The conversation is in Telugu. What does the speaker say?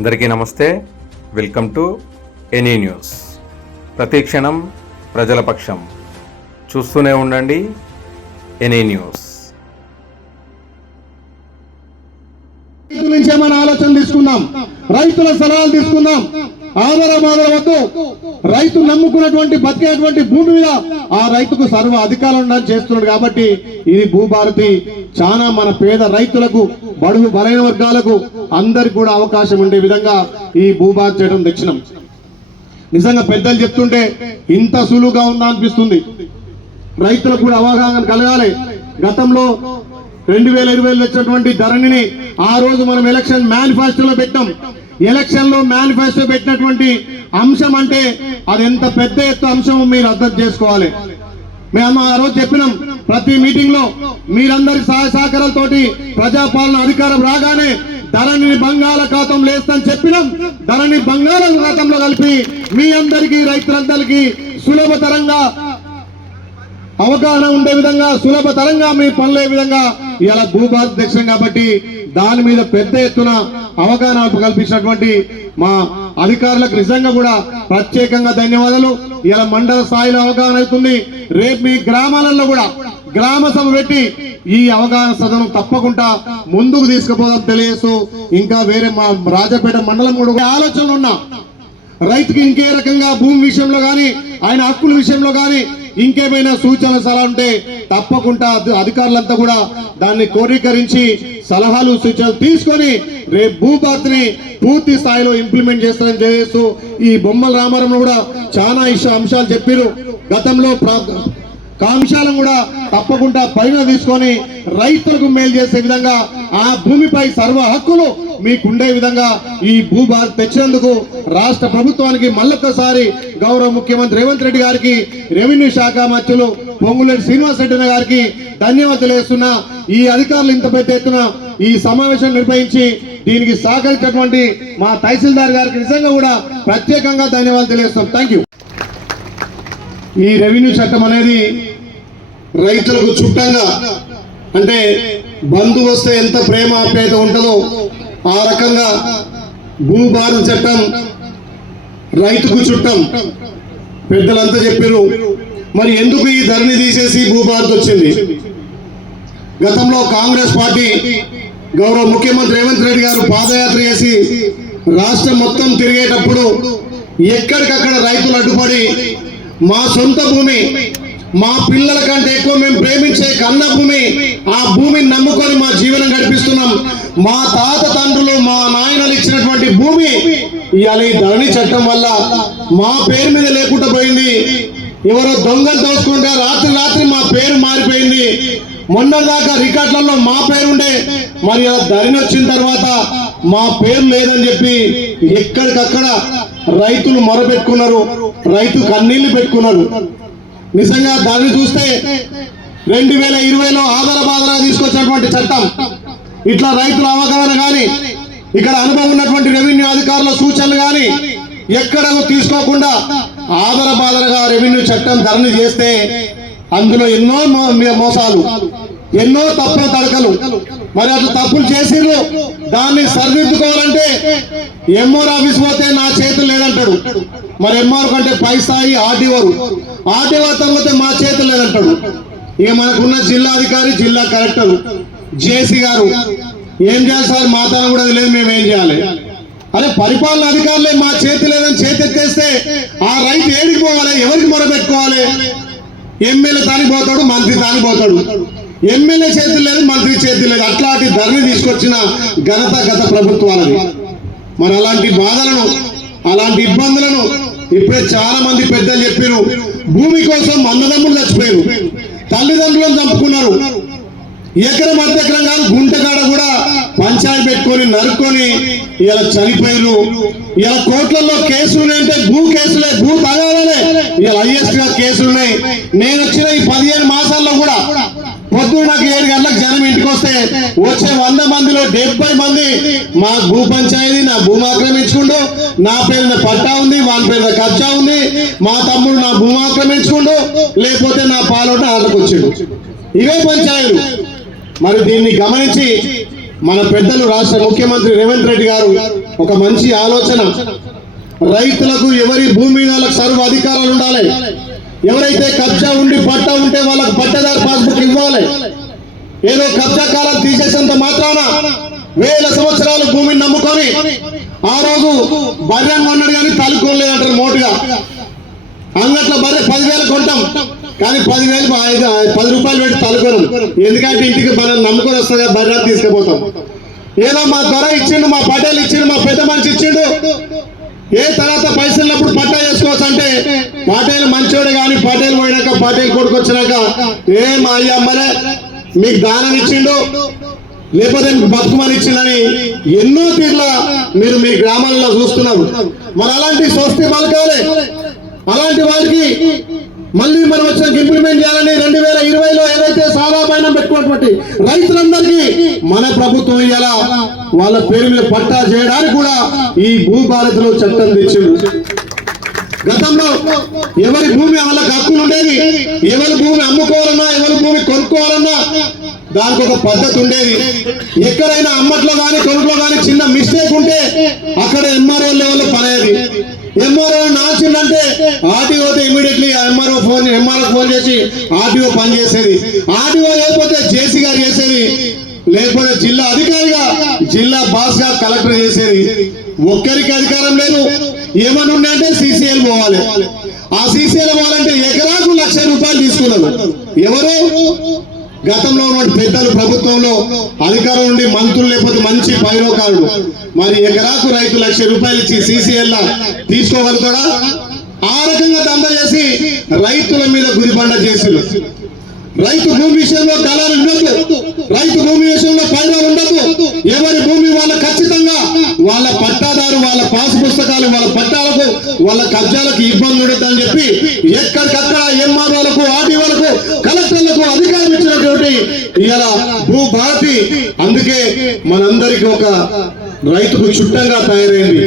అందరికీ నమస్తే. వెల్కమ్ టు ఎనీ న్యూస్ ప్రతి క్షణం ప్రజల పక్షం. చూస్తూనే ఉండండి ఎనీ న్యూస్ నుంచి ఏమైనా ఆలోచన తీసుకుందాం. రైతుల సలహాలు తీసుకుందాం. ఆధార వద్దు. రైతు నమ్ముకున్నటువంటి బతికేటువంటి భూమి మీద ఆ రైతుకు సర్వ అధికారం ఉండాలని చేస్తున్నాడు కాబట్టి ఇది భూభారతి. చాలా మన పేద రైతులకు బడుగు బలైన వర్గాలకు అందరికి కూడా అవకాశం ఉండే విధంగా ఈ భూభారతి చేయడం తెచ్చినాం. నిజంగా పెద్దలు చెప్తుంటే ఇంత సులువుగా ఉందా అనిపిస్తుంది. రైతులకు కూడా అవగాహన కలగాలి. గతంలో రెండు వేల ఇరవై వచ్చినటువంటి ధరణిని ఆ రోజు మనం ఎలక్షన్ మేనిఫెస్టోలో పెట్టాం ఎలక్షన్లో మేనిఫెస్టో పెట్టినటువంటి అంశం అంటే అది ఎంత పెద్ద ఎత్తు అంశం మీరు అర్థం చేసుకోవాలి. మేము ఆ రోజు చెప్పినాం ప్రతి మీటింగ్లో మీరందరి సహాయ సహకారాలతోటి ప్రజాపాలన అధికారం రాగానే ధరణిని బంగాళాఖాతం లేస్తని చెప్పినాం. ధరణి బంగాళాఖాతంలో కలిపి మీ అందరికీ రైతులందరికీ సులభతరంగా అవగాహన ఉండే విధంగా సులభతరంగా మీ పనులే విధంగా ఇలా భూభాధ్యక్షం కాబట్టి దాని మీద పెద్ద ఎత్తున అవగాహన కల్పించినటువంటి మా అధికారులకు నిజంగా కూడా ప్రత్యేకంగా ధన్యవాదాలు. ఇలా మండల స్థాయిలో అవగాహన అవుతుంది. రేపు మీ గ్రామాలలో కూడా గ్రామ సభ పెట్టి ఈ అవగాహన సదనం తప్పకుండా ముందుకు తీసుకుపోదాం తెలియజేస్తూ ఇంకా వేరే మా రాజపేట మండలం కూడా ఒక ఆలోచనలు ఉన్నా. రైతుకి ఇంకే రకంగా భూమి విషయంలో కానీ ఆయన హక్కుల విషయంలో కానీ ఇంకేమైనా సూచన సలహా ఉంటే తప్పకుండా అధికారులంతా కూడా దాన్ని కోరీకరించి సలహాలు సూచనలు తీసుకొని రేపు భూభారతిని పూర్తి స్థాయిలో ఇంప్లిమెంట్ చేస్తారని తెలియజేస్తూ ఈ బొమ్మల రామారావు కూడా చాలా ఇష్ట అంశాలు చెప్పారు గతంలో ప్రా- కాంశాలను కూడా తప్పకుండా పరిగణ తీసుకొని రైతులకు మేలు చేసే విధంగా ఆ భూమిపై సర్వ హక్కులు మీకుండే విధంగా ఈ భూ తెచ్చినందుకు రాష్ట్ర ప్రభుత్వానికి మళ్ళొక్కసారి గౌరవ ముఖ్యమంత్రి రేవంత్ రెడ్డి గారికి రెవెన్యూ శాఖ మంత్రులు పొంగులేటి శ్రీనివాస్ రెడ్డి గారికి ధన్యవాదాలు తెలియజేస్తున్నా. ఈ అధికారులు ఇంత పెద్ద ఎత్తున ఈ సమావేశం నిర్వహించి దీనికి సహకరించినటువంటి మా తహసీల్దార్ గారికి నిజంగా కూడా ప్రత్యేకంగా ధన్యవాదాలు తెలియజేస్తాం. Thank you. ఈ రెవెన్యూ చట్టం అనేది రైతులకు చుట్టంగా అంటే బంధు వస్తే ఎంత ప్రేమ ఆప్యాయత ఉంటుందో ఆ రకంగా భూభారం చట్టం రైతుకు చుట్టం పెద్దలంతా చెప్పారు మరి ఎందుకు ఈ ధరని తీసేసి భూభారత్ వచ్చింది? గతంలో కాంగ్రెస్ పార్టీ గౌరవ ముఖ్యమంత్రి రేవంత్ రెడ్డి గారు పాదయాత్ర చేసి రాష్ట్రం మొత్తం తిరిగేటప్పుడు ఎక్కడికక్కడ రైతులు అడ్డుపడి మా సొంత భూమి మా పిల్లల కంటే ఎక్కువ మేము ప్రేమించే కన్న భూమి ఆ భూమిని నమ్ముకొని మా జీవనం గడిపిస్తున్నాం. మా తాత తండ్రులు మా నాయనలు ఇచ్చినటువంటి భూమి ఇవాళ ఈ ధరణి చట్టం వల్ల మా పేరు మీద లేకుండా పోయింది. ఎవరో దొంగలు దోచుకుంటే రాత్రి రాత్రి మా పేరు మారిపోయింది. మొన్న దాకా రికార్డులలో మా పేరు ఉండే మరి ఆ ధరణి వచ్చిన తర్వాత మా పేరు లేదని చెప్పి ఎక్కడికక్కడ రైతులు మొరపెట్టుకున్నారు రైతు కన్నీళ్ళు పెట్టుకున్నారు. నిజంగా దాన్ని చూస్తే రెండు వేల ఇరవైలో ఆధార బాధగా తీసుకొచ్చినటువంటి చట్టం. ఇట్లా రైతుల అవగాహన కానీ ఇక్కడ అనుభవం ఉన్నటువంటి రెవెన్యూ అధికారుల సూచనలు కానీ ఎక్కడ తీసుకోకుండా ఆధార బాధలుగా రెవెన్యూ చట్టం ధరణి చేస్తే అందులో ఎన్నో మో- మోసాలు. ఎన్నో తప్పుల తడకలు మరి అట్లా తప్పులు చేసిర్రు. దాన్ని సరిదిద్దుకోవాలంటే ఎంఆర్ ఆఫీస్ పోతే నా చేతులు లేదంటాడు. మరి ఎంఆర్ కంటే పై స్థాయి ఆర్డీఓరు ఆర్డీఓ పోతే మా చేతులు లేదంటాడు. ఇక మనకున్న జిల్లా అధికారి జిల్లా కలెక్టర్ జేసీ గారు ఏం చేయాలి సార్? మా కూడా లేదు మేము ఏం చేయాలి? అరే పరిపాలన అధికారులే మా చేతి లేదని చేతెత్తేస్తే ఆ రైతు ఏడికి పోవాలి? ఎవరికి మొరపెట్టుకోవాలి? ఎమ్మెల్యే తాని పోతాడు మంత్రి తాని పోతాడు. ఎమ్మెల్యే చేతులు లేదు మంత్రి చేతులు లేదు. అట్లాంటి ధరని తీసుకొచ్చిన ఘనత గత ప్రభుత్వాలది. మరి అలాంటి బాధలను అలాంటి ఇబ్బందులను ఇప్పుడే చాలా మంది పెద్దలు చెప్పారు భూమి కోసం అన్నదమ్ములు చచ్చిపోయారు తల్లిదండ్రులను చంపుకున్నారు. ఎకరం అర్ధకరం కాదు గుంట కాడ కూడా పంచాయతీ పెట్టుకొని నరుక్కొని ఇలా చనిపోయారు ఇలా కోట్లలో కేసులు ఉన్నాయంటే భూ కేసులే భూ తగాలనే ఇలా హైయెస్ట్గా కేసులు ఉన్నాయి. నేను వచ్చిన వచ్చే వంద మందిలో డెబ్బై మంది మా భూ పంచాయతీ నా భూమి ఆక్రమించుకుండు నా పేరు పట్టా ఉంది వాళ్ళ పేరు ఖర్చా ఉంది మా తమ్ముడు నా భూమి ఆక్రమించుకుండు లేకపోతే నా పాలోట ఆటకొచ్చాడు. ఇవే పంచాయతీలు. మరి దీన్ని గమనించి మన పెద్దలు రాష్ట్ర ముఖ్యమంత్రి రేవంత్ రెడ్డి గారు ఒక మంచి ఆలోచన. రైతులకు ఎవరి భూమి మీద వాళ్ళకి సర్వ అధికారాలు ఉండాలి. ఎవరైతే కబ్జా ఉండి పట్టా ఉంటే వాళ్ళకి పట్టదారు పాస్బుక్ ఇవ్వాలి. ఏదో కబ్జా కాలం తీసేసినంత మాత్రాన వేల సంవత్సరాలు భూమిని నమ్ముకొని ఆ రోజు బర్రెన్ కొన్నాడు కానీ తలుకోలేదు అంటారు మోటుగా. అంగట్లో బర్రె పదివేలు కొంటాం కానీ పదివేలు ఐదు పది రూపాయలు పెట్టి తలుకోను ఎందుకంటే ఇంటికి మనం నమ్ముకొని వస్తుంది బర్రె తీసుకుపోతాం. ఏదో మా ధర ఇచ్చిండు మా పటేల్ ఇచ్చిండు మా పెద్ద మనిషి ఇచ్చిండు. ఏ తర్వాత పైసలు ఉన్నప్పుడు పట్టా చేసుకోవచ్చు అంటే పటేల్ మంచోడే కానీ పటేల్ పోయినాక పటేల్ కొడుకు వచ్చినాక ఏ మా అయ్య మీకు దానం ఇచ్చిండు లేకపోతే బతుకుమని ఇచ్చిందని ఎన్నో తీర్ల మీరు మీ గ్రామాల్లో చూస్తున్నారు. మరి అలాంటి స్వస్తి పలకాలి. అలాంటి వారికి మళ్ళీ మనం వచ్చిన ఇంప్లిమెంట్ చేయాలని రెండు వేల ఇరవైలో ఏదైతే సాదా పైన పెట్టుకున్నటువంటి రైతులందరికీ మన ప్రభుత్వం ఇలా వాళ్ళ పేరు మీద పట్టా చేయడానికి కూడా ఈ భూభారతిలో చట్టం తెచ్చిండు. గతంలో ఎవరి భూమి వాళ్ళకి హక్కులు ఉండేది? ఎవరి భూమి అమ్ముకోవాలన్నా ఎవరి భూమి కొనుక్కోవాలన్నా దానికి ఒక పద్ధతి ఉండేది. ఎక్కడైనా అమ్మట్లో కానీ కొనుట్లో కానీ చిన్న మిస్టేక్ ఉంటే అక్కడ ఎంఆర్ఓ లెవెల్లో పనేది MRO నాచిందంటే RTO immediately MRO phone MRO phone చేసి ఆర్టీఓ పని చేసేది. ఆర్టీఓ లేకపోతే జేసీ గారు చేసేది. లేకపోతే జిల్లా అధికారిగా జిల్లా బాస్గా కలెక్టర్ చేసేది. ఒక్కరికి అధికారం లేదు. ఏమని ఉన్నాయంటే సీసీఎల్ పోవాలి. ఆ సీసీఎల్ పోవాలంటే ఎకరాకు లక్ష రూపాయలు తీసుకున్నారు ఎవరు? గతంలో ఉన్న పెద్దలు ప్రభుత్వంలో అధికారం ఉండి మంత్రులు లేకపోతే మంచి పైరోకారుడు. మరి ఎకరాకు రైతు లక్ష రూపాయలు ఇచ్చి సీసీఎల్ తీసుకోగలుగుతాడా? ఆ రకంగా దంద చేసి రైతుల మీద గురిబండ చేసిరు రైతు భూమి విషయంలో దళాలు ఉండదు రైతు భూమి విషయంలో పైన ఉండదు ఎవరి భూమి వాళ్ళ ఖచ్చితంగా వాళ్ళ పట్టాద వాళ్ళ కబ్జాలకు ఇబ్బంది ఉండదు చెప్పి ఎక్కడికక్కడ ఎంఆర్ఓలకు ఆర్టీఓలకు కలెక్టర్లకు అధికారం ఇచ్చినటువంటి ఇవాళ భూభారతి. అందుకే మనందరికి ఒక రైతుకు చుట్టంగా తయారైంది.